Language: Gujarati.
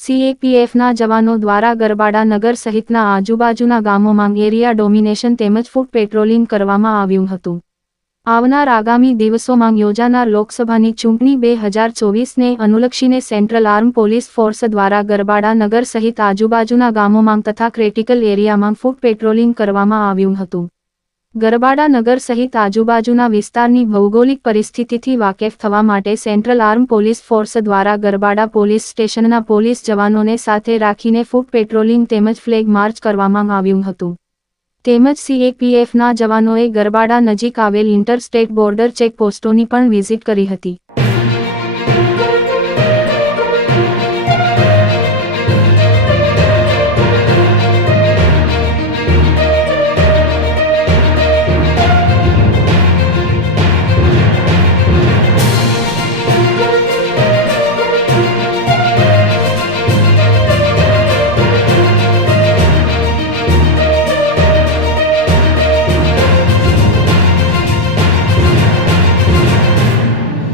સીએપીએફના જવાનો દ્વારા ગરબાડા નગર સહિતના આજુબાજુના ગામોમાં એરિયા ડોમિનેશન તેમજ ફૂટ પેટ્રોલિંગ કરવામાં આવ્યું હતું. આવનાર આગામી દિવસોમાં યોજાનાર લોકસભાની ચૂંટણી બે હજાર ચોવીસને અનુલક્ષીને સેન્ટ્રલ આર્મ પોલીસ ફોર્સ દ્વારા ગરબાડા નગર સહિત આજુબાજુના ગામોમાં તથા ક્રિટિકલ એરિયામાં ફૂટ પેટ્રોલિંગ કરવામાં આવ્યું હતું. ગરબાડા નગર સહિત આજુબાજુના વિસ્તારની ભૌગોલિક પરિસ્થિતિથી વાકેફ થવા માટે સેન્ટ્રલ આર્મ પોલીસ ફોર્સ દ્વારા ગરબાડા પોલીસ સ્ટેશનના પોલીસ જવાનોને સાથે રાખીને ફૂટ પેટ્રોલિંગ તેમજ ફ્લેગ માર્ચ કરવામાં આવ્યું હતું. તેમજ સીએપીએફના જવાનોએ ગરબાડા નજીક આવેલ ઇન્ટર સ્ટેટ બોર્ડર ચેકપોસ્ટોની પણ વિઝિટ કરી હતી.